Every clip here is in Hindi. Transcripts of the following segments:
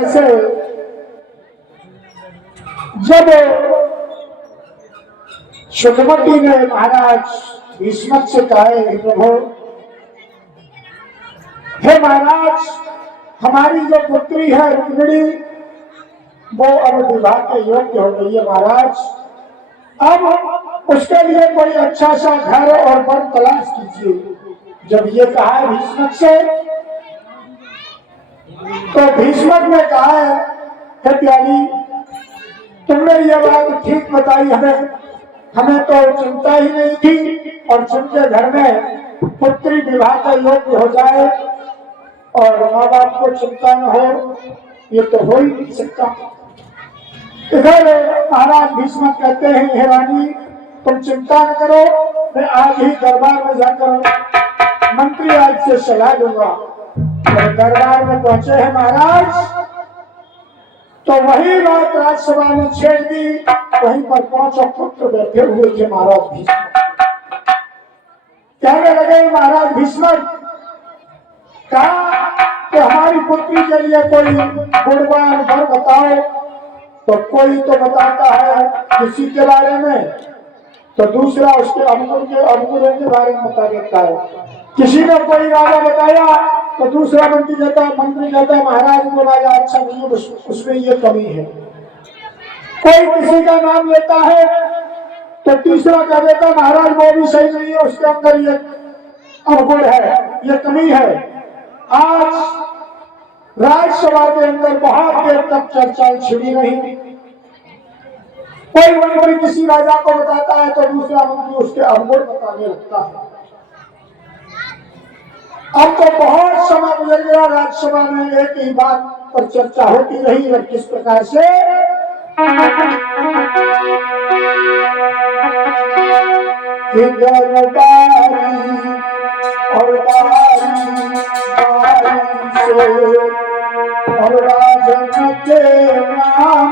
तरह से जब सुमति ने महाराज भीष्मक से कहा, हे प्रभु, हे महाराज, हमारी जो पुत्री है रुक्मिणी वो अब विवाह के योग्य हो गई है महाराज, अब उसके लिए कोई अच्छा सा घर और वर तलाश कीजिए। जब ये कहा है भीष्मक से, तो भीष्मक ने कहा है, हे प्यारी, तुमने ये बात ठीक बताई, हमें तो चिंता ही नहीं थी, और जिनके घर में पुत्री विवाह का योग्य हो जाए और माँ बाप को चिंता न हो, ये तो हो ही नहीं सकता। इधर महाराज भीष्मक कहते हैं, हे रानी, तुम चिंता न करो, मैं आज ही दरबार में जाकर मंत्री राज से सलाह लूंगा। दरबार में पहुंचे हैं महाराज, तो वही बात राजसभा ने छेड़ दी। वहीं पर 5 पुत्र बैठे हुए थे महाराज भीष्मक। कहने लगे महाराज भीष्मक, कहा कि हमारी पुत्री के लिए कोई गुणवान वर बताओ। तो कोई तो बताता है किसी के बारे में, तो दूसरा उसके अवगुणों के बारे में बता देता है। किसी ने कोई राजा बताया तो दूसरा मंत्री कहता है महाराज को राजा अच्छा नहीं है, उसमें ये कमी है। कोई किसी का नाम लेता है तो तीसरा कह देता महाराज वो भी सही नहीं है, उसके अंदर ये अवगुण है, ये कमी है। आज राज्यसभा के अंदर बहुत देर तक चर्चा छिड़ी रही। कोई मंत्री किसी राजा को बताता है तो दूसरा मंत्री उसके अवगुण बताने लगता है। अब तो बहुत समय गुजर गया, राज्यसभा में एक ही बात पर चर्चा होती रही। और किस प्रकार से और राजन के नाम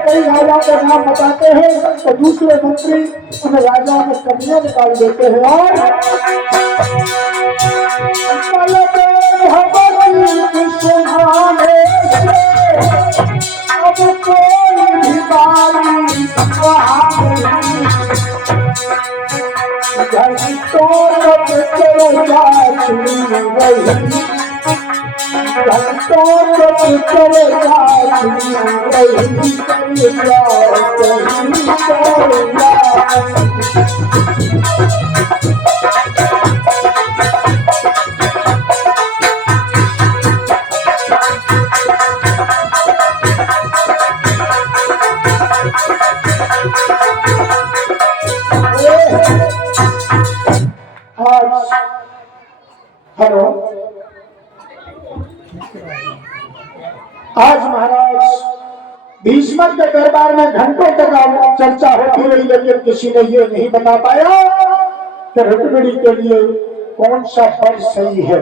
कई राजाओं का नाम बताते हैं तो दूसरे मंत्री उन राजाओं में कमियां निकाल देते हैं। और अब कोई भिखारी हेलो, आज महाराज भीष्मक के दरबार में घंटों तक चर्चा होती रही, लेकिन किसी ने ये नहीं बता पाया कि रुक्मिणी के लिए कौन सा वर सही है।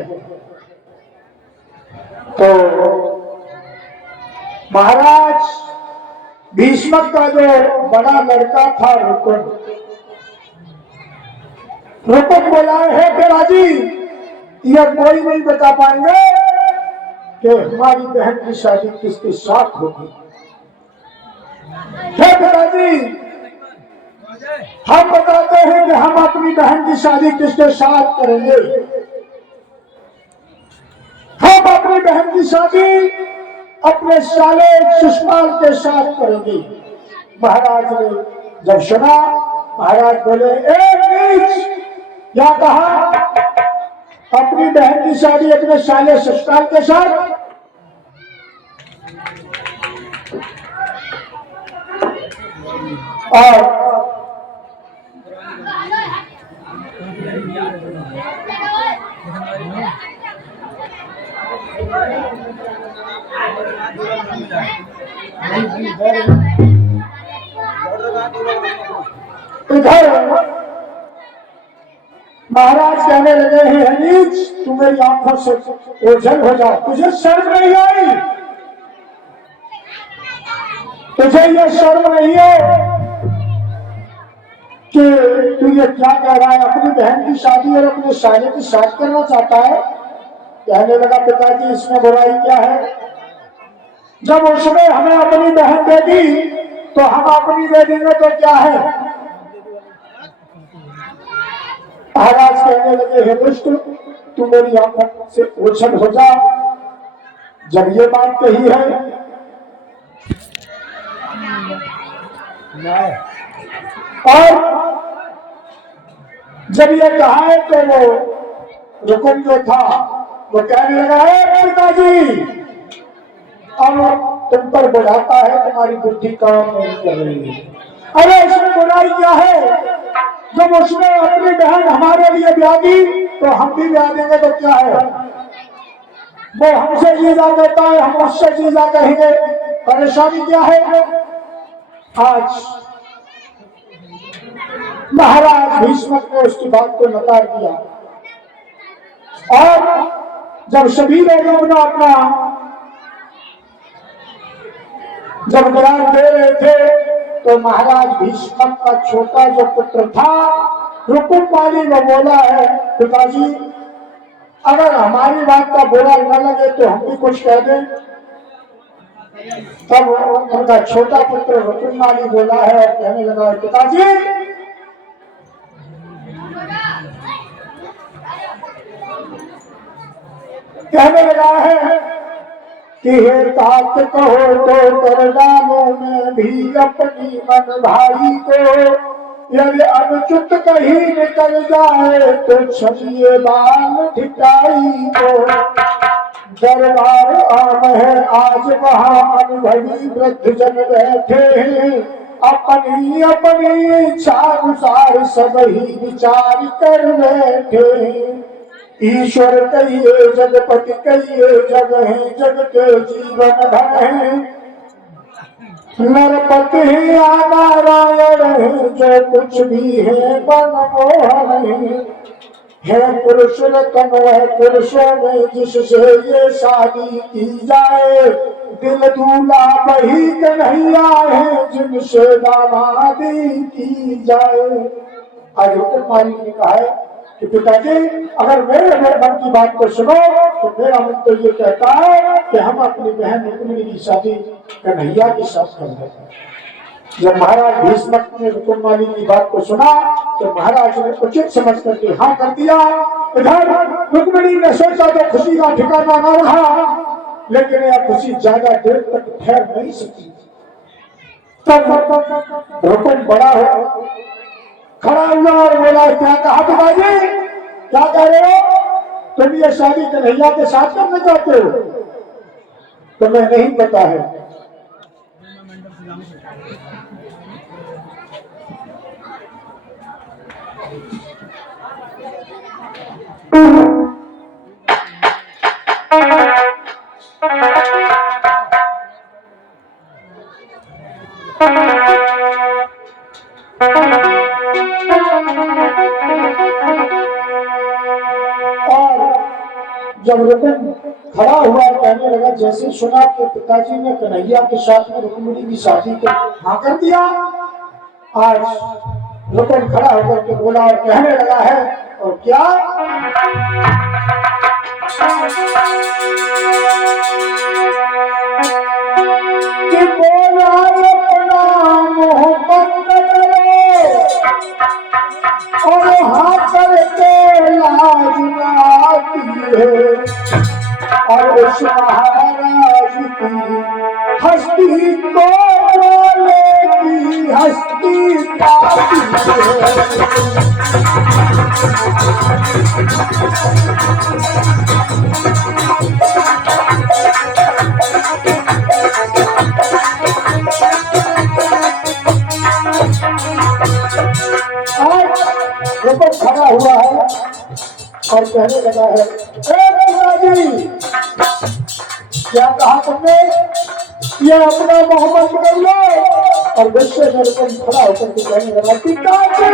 तो महाराज भीष्मक का जो बड़ा लड़का था रुकुम बोला है पिताजी, यह कोई नहीं बता पाएंगे कि हमारी बहन की शादी किसके साथ होगी। हे पिताजी, हम बताते हैं कि हम अपनी बहन की शादी किसके साथ करेंगे। हम अपनी बहन की शादी अपने साले सुषमाल के साथ करेंगे। महाराज ने जब सुना, महाराज बोले, एक नीच, क्या कहा अपनी बहन की शादी अपने साले ससुराल के साथ। और इधर महाराज कहने लगे हैं नीच, तू मेरी आंखों से ओझल हो जा, तुझे शर्म नहीं आई? तुझे ये शर्म नहीं है कि तू ये क्या कह रहा है? अपनी बहन की शादी और अपने साले की शादी करना चाहता है? कहने लगा पिताजी इसमें बुराई क्या है? जब उसने हमें अपनी बहन दे दी तो हम अपनी दे देंगे तो क्या है? महाराज कहने लगे हे दुष्ट, तू मेरी आंखों से ओझल हो जा। जब ये बात कही है और जब ये कहा है तो वो रुकुम जो था वो कहने लगा है पिताजी अब तुम पर बुढ़ाता है, तुम्हारी बुद्धि काम नहीं कर रही है। अरे इसमें बुराई क्या है? जब उसने अपनी बहन हमारे लिए ब्याह दी तो हम भी ब्याह देंगे तो क्या है? वो हमसे जीजा कहता है, हम उससे जीजा कहेंगे, परेशानी क्या है? आज महाराज भीष्मक ने उसकी बात को नकार दिया और जब सभी लोगों ने अपना जब ज्ञान दे रहे थे तो महाराज भीष्मक का छोटा जो पुत्र था रुकुममाली ने बोला है पिताजी अगर हमारी बात का बुरा न लगे तो हम भी कुछ कह दें। तब उनका छोटा पुत्र रुकुममाली बोला है और कहने लगा पिताजी कहने लगा है कि हे तात कहो तो कर डालो मैं भी अपनी मन भाई को, यदि अनुचित कहीं निकल जाए तो छलिए बाल ढिकाई को। दरबार आम है आज वहाँ अनुभवी वृद्ध जन बैठे हैं, अपनी अपनी इच्छा अनुसार सब ही विचार कर बैठे हैं। ईश्वर कहिए जगपति कहिए जग है, जग के जीवन भर है, नरपति या नारायण है, जो कुछ भी है मनमोहन है पुरुष रतन वह पुरुषों में जिससे ये शादी की जाए, दिल दूल्हा वही कन्हैया है जिनसे दामादी की जाए। आज रुकुममाली ने कहा है कि पिताजी अगर मेरे मन की बात को सुनो तो मेरा मन तो ये कहता है कि हम अपनी बहन रुक्मिणी की शादी कन्हैया के साथ कर देते हैं। जब महाराज भीष्मक ने रुकुममाली की बात को सुना तो महाराज ने उचित समझ करके हाँ कर दिया। इधर रुक्मिणी ने सोचा तो खुशी का ठिकाना न रहा, लेकिन यह खुशी ज्यादा देर तक ठहर नहीं सकी। तब रुकुम बड़ा हो खड़ा हुआ और बोला क्या कहा पिताजी? क्या कह रहे हो? तुम ये शादी कन्हैया के साथ करना चाहते हो? तुम्हें नहीं पता है जब रुकुम खड़ा हुआ कहने लगा जैसे सुना कि पिताजी ने कन्हैया के साथ में रुक्मिणी की शादी को हाँ कर दिया। आज रुकुम खड़ा होकर के बोला और कहने लगा है और क्या कि बोला अपना मुँह बंद करो और हाँ करके लाज न आती है, और उस महाराज की हस्ती को बोलेगी हस्ती काटी है। खड़ा हुआ है और कहने लगा है, पिताजी क्या कहा तुमने, ये अपना मोहम्मद पकड़ लो। और गुस्से में खड़ा होकर के कहने लगा, पिताजी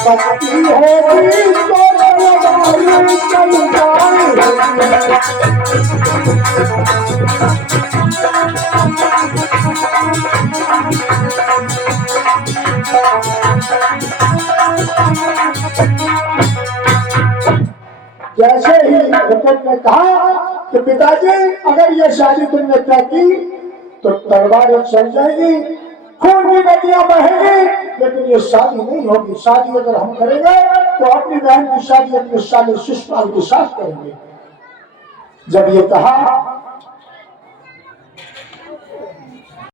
पति होगी तो चल जैसे ही रतन ने कहा कि पिताजी अगर ये शादी तुमने तय की तो तलवारें चल जाएगी, खून की नदियां बहेगी, लेकिन ये शादी नहीं होगी। शादी अगर हम करेंगे तो अपनी बहन की शादी अपने साले शिशुपाल के साथ करेंगे। जब ये कहा